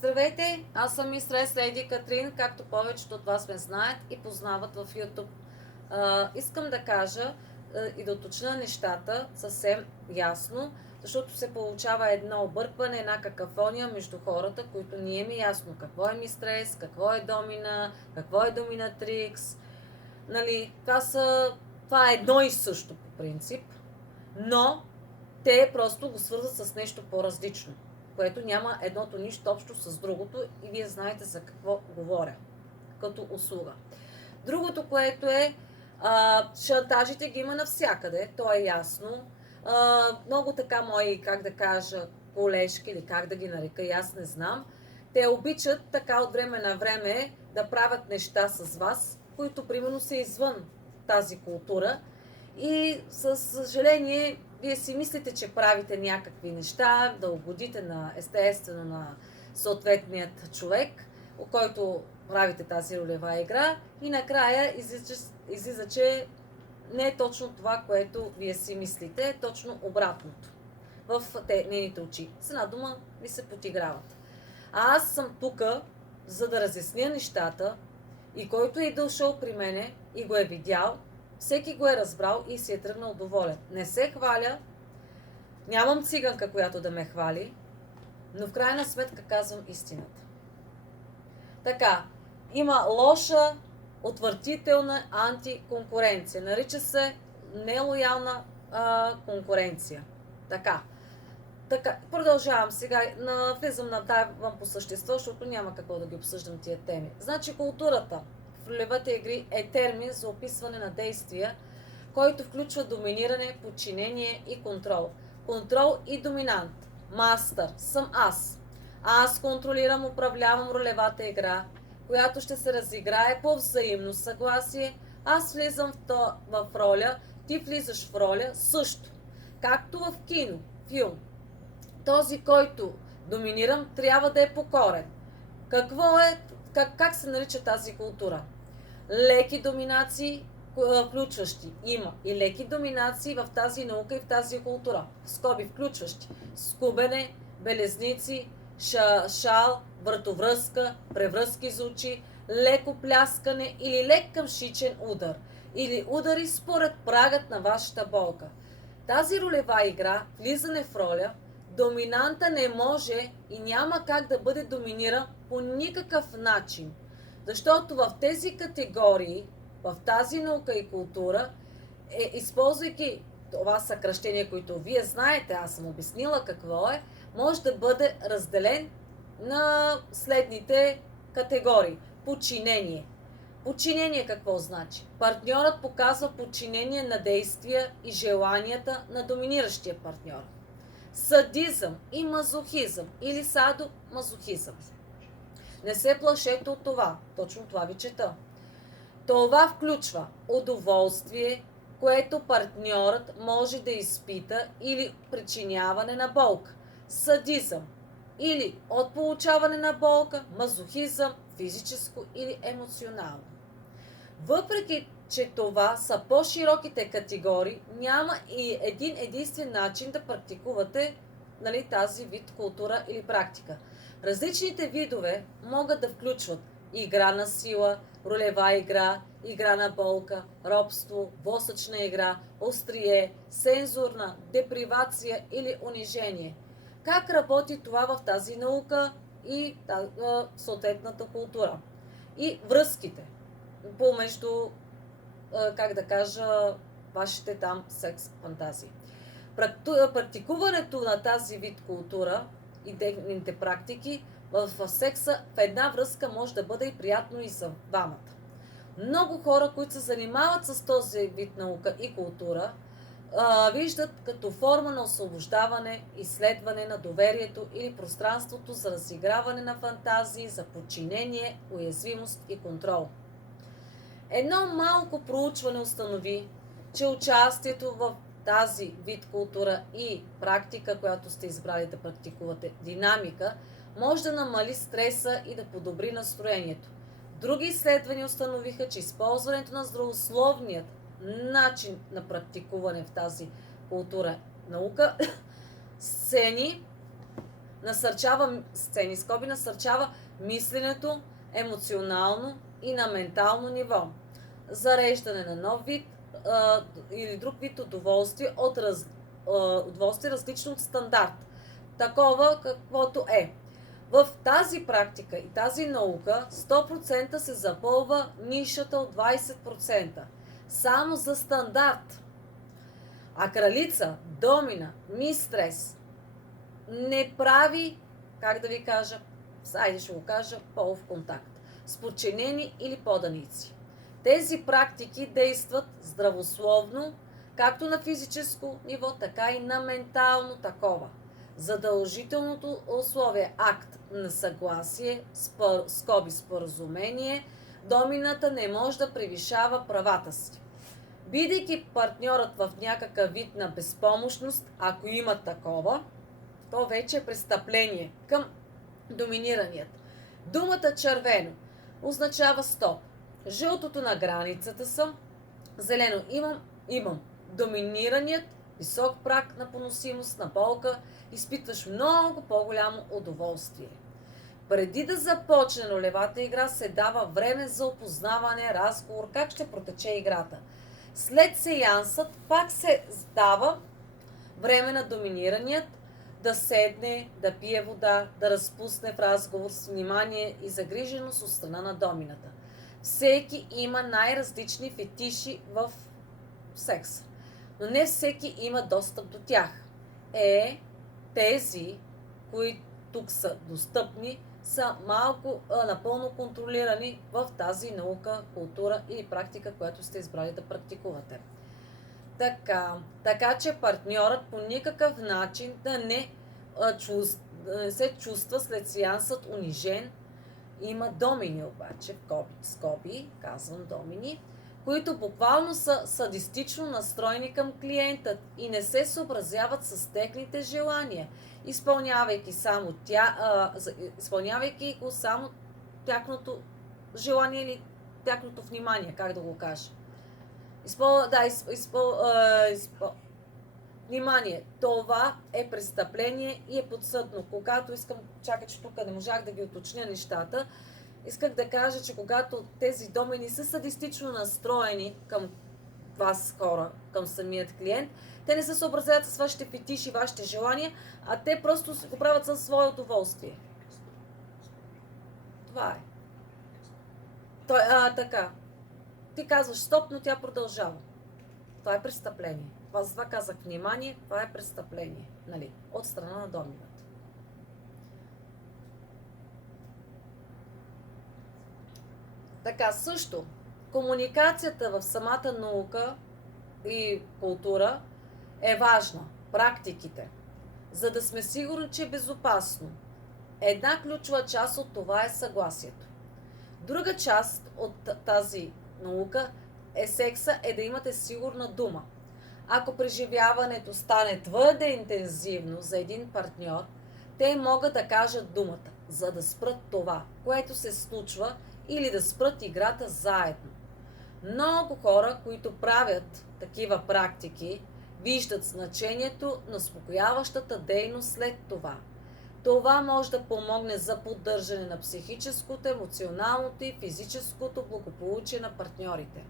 Здравейте, аз съм Мистрес Леди Катрин, както повечето от вас ме знаят и познават в YouTube. Искам да кажа и да уточня нещата съвсем ясно, защото се получава едно объркване, една какафония между хората, които не е ми ясно какво е Мистрес, какво е Домина, какво е Доминатрикс. Нали, това е едно и също по принцип, но те просто го свързват с нещо по-различно, което няма едното нищо общо с другото и вие знаете за какво говоря, като услуга. Другото, което е, шантажите ги има навсякъде, то е ясно. Много така мои, как да кажа, колежки или как да ги нарека, и аз не знам, те обичат така от време на време да правят неща с вас, които примерно са извън тази култура и със съжаление вие си мислите, че правите някакви неща, да угодите естествено на съответният човек, който правите тази ролева игра и накрая излиза, че не е точно това, което вие си мислите, е точно обратното в нейните очи. С една дума ви се подиграват. А аз съм тук, за да разясня нещата и който е дошъл при мене и го е видял, всеки го е разбрал и си е тръгнал доволен. Не се хваля, нямам циганка, която да ме хвали, но в крайна сметка казвам истината. Така, има лоша, отвратителна антиконкуренция. Нарича се нелоялна конкуренция. Така, продължавам сега, давам по същество, защото няма какво да ги обсъждам тия теми. Значи културата в ролевите игри е термин за описване на действия, който включва доминиране, подчинение и контрол. Контрол и доминант. Мастър съм аз. Аз контролирам, управлявам ролевата игра, която ще се разиграе по взаимно съгласие. Аз влизам в роля, ти влизаш в роля също. Както в кино, филм. Този, който доминирам, трябва да е покорен. Как се нарича тази култура? Леки доминации, включващи. Има и леки доминации в тази наука и в тази култура. Скоби включващи. Скубене, белезници, шал, вратовръзка, превръзки за очи, леко пляскане или лек къмшичен удар. Или удари според прагът на вашата болка. Тази ролева игра, влизане в роля, доминанта не може и няма как да бъде доминиран по никакъв начин. Защото в тези категории, в тази наука и култура, използвайки това съкръщение, което вие знаете, аз съм обяснила какво е, може да бъде разделен на следните категории. Подчинение. Подчинение какво значи? Партньорът показва подчинение на действия и желанията на доминиращия партньор. Садизъм и мазохизъм или садомазохизъм. Не се плашете от това. Точно това ви чета. Това включва удоволствие, което партньорът може да изпита или причиняване на болка. Садизъм или от получаване на болка, мазохизъм, физическо или емоционално. Въпреки че това са по-широките категории, няма и един единствен начин да практикувате тази вид култура или практика. Различните видове могат да включват игра на сила, ролева игра, игра на болка, робство, восъчна игра, острие, сензорна, депривация или унижение. Как работи това в тази наука и съответната култура? И връзките помежду, вашите там секс фантазии. Практикуването на тази вид култура и техните практики в секса в една връзка може да бъде и приятно и за двамата. Много хора, които се занимават с този вид наука и култура, виждат като форма на освобождаване, изследване на доверието или пространството за разиграване на фантазии, за подчинение, уязвимост и контрол. Едно малко проучване установи, че участието в тази вид култура и практика, която сте избрали да практикувате, динамика, може да намали стреса и да подобри настроението. Други изследвания установиха, че използването на здравословният начин на практикуване в тази култура наука сцени насърчава, сцени скоби, насърчава мисленето емоционално и на ментално ниво. Зареждане на нов вид или друг вид удоволствие удоволствие различно от стандарт. Такова каквото е. В тази практика и тази наука 100% се запълва нишата от 20%. Само за стандарт. А кралица, домина, мистрес не прави, как да ви кажа, айде ще го кажа, полов контакт с подчинени или поданици. Тези практики действат здравословно, както на физическо ниво, така и на ментално такова. Задължителното условие акт на съгласие, скоби споразумение, домината не може да превишава правата си. Бидейки партньорът в някакъв вид на безпомощност, ако има такова, то вече е престъпление към доминираният. Думата червено означава стоп. Жълтото на границата съм, зелено имам. Доминираният висок праг на поносимост на болка, изпитваш много по-голямо удоволствие. Преди да започне ролевата игра се дава време за опознаване, разговор, как ще протече играта. След сеансът пак се дава време на доминираният да седне, да пие вода, да разпусне в разговор с внимание и загриженост от страна на домината. Всеки има най-различни фетиши в секса, но не всеки има достъп до тях. Тези, които тук са достъпни, са малко напълно контролирани в тази наука, култура или практика, която сте избрали да практикувате. Така че партньорът по никакъв начин да не се чувства след сеансът унижен. Има домини обаче, в скоби, казвам домини, които буквално са садистично настроени към клиентът и не се съобразяват с техните желания, изпълнявайки го само тяхното желание или тяхното внимание, как да го кажа. Внимание, това е престъпление и е подсъдно. Чакай, че тук не можах да ги уточня нещата, исках да кажа, че когато тези домени са садистично настроени към вас хора, към самият клиент, те не се съобразяват с вашите фетиши, вашите желания, а те просто го правят със свое удоволствие. Това е. Така. Ти казваш стоп, но тя продължава. Това е престъпление. Това казах внимание, това е престъпление, нали, от страна на домината. Така, също, комуникацията в самата наука и култура е важна. Практиките. За да сме сигурни, че е безопасно. Една ключова част от това е съгласието. Друга част от тази наука секса е да имате сигурна дума. Ако преживяването стане твърде интензивно за един партньор, те могат да кажат думата, за да спрат това, което се случва, или да спрат играта заедно. Много хора, които правят такива практики, виждат значението на успокояващата дейност след това. Това може да помогне за поддържане на психическото, емоционалното и физическото благополучие на партньорите.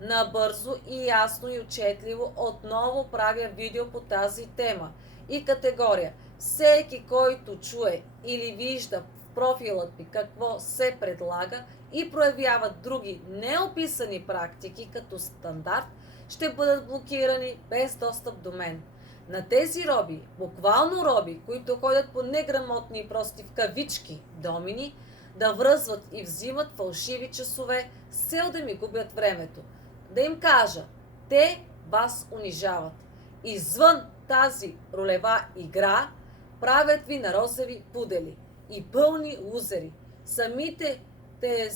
Набързо и ясно и отчетливо отново правя видео по тази тема и категория. Всеки, който чуе или вижда в профилът ми какво се предлага и проявява други неописани практики като стандарт, ще бъдат блокирани без достъп до мен. На тези роби, буквално роби, които ходят по неграмотни и прости в кавички домини, да връзват и взимат фалшиви часове с цел да ми губят времето. Да им кажа, те вас унижават. Извън тази ролева игра правят ви на розови пудели и пълни лузери. Самите те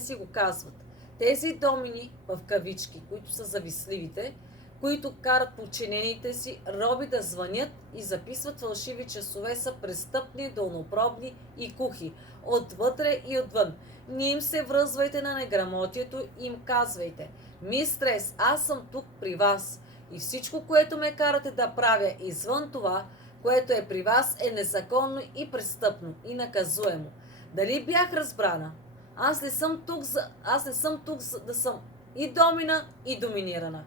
си го казват. Тези домини в кавички, които са завистливите, които карат подчинените си роби да звънят и записват фалшиви часове, са престъпни, дълнопробни и кухи, отвътре и отвън. Не им се връзвайте на неграмотието, им казвайте: мистрес, аз съм тук при вас и всичко, което ме карате да правя извън това, което е при вас, е незаконно и престъпно и наказуемо. Дали бях разбрана? Аз не съм тук за да съм и домина, и доминирана.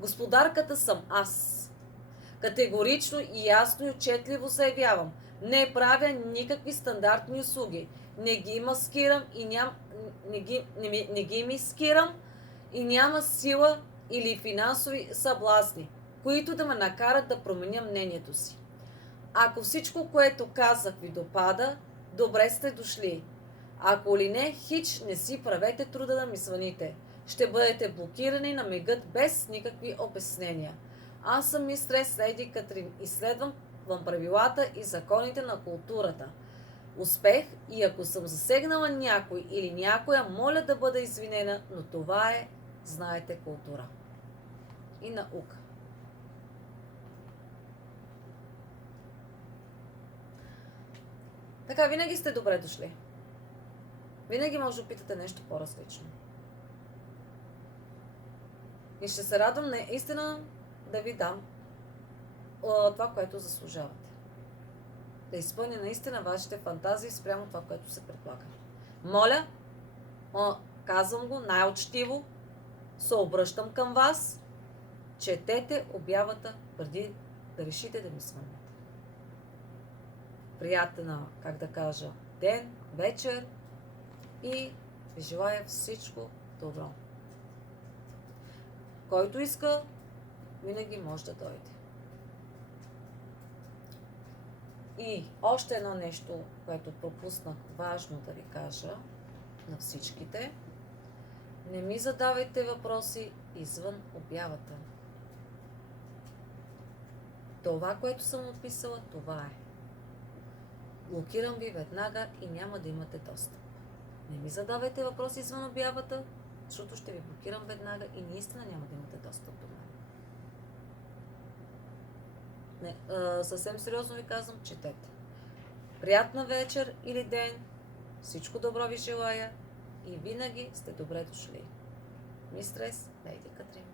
Господарката съм аз. Категорично и ясно и отчетливо заявявам. Не правя никакви стандартни услуги. Не ги маскирам и не ги маскирам и няма сила или финансови съблазни, които да ме накарат да променя мнението си. Ако всичко, което казах, ви допада, добре сте дошли. Ако ли не, хич не си правете труда да ми звъните. Ще бъдете блокирани на мигът без никакви обяснения. Аз съм мистрес Леди Катрин и следвам правилата и законите на културата. Успех, и ако съм засегнала някой или някоя, моля да бъда извинена, но това е, знаете, култура. И наука. Така, винаги сте добре дошли. Винаги може да питате нещо по-различно. И ще се радвам наистина да ви дам това, което заслужавате. Да изпълня наистина вашите фантазии спрямо това, което се предлага. Моля, казвам го най-учтиво, се обръщам към вас, четете обявата преди да решите да ми звънете. Приятна, как да кажа, ден, вечер и ви желая всичко добро. Който иска, винаги може да дойде. И още едно нещо, което пропуснах важно да ви кажа на всичките. Не ми задавайте въпроси извън обявата. Това, което съм описала, това е. Блокирам ви веднага и няма да имате достъп. Не ми задавайте въпроси извън обявата, защото ще ви блокирам веднага и наистина няма да имате достъп до мен. Съвсем сериозно ви казвам, четете. Приятна вечер или ден, всичко добро ви желая и винаги сте добре дошли. Мистрес Леди Катрин.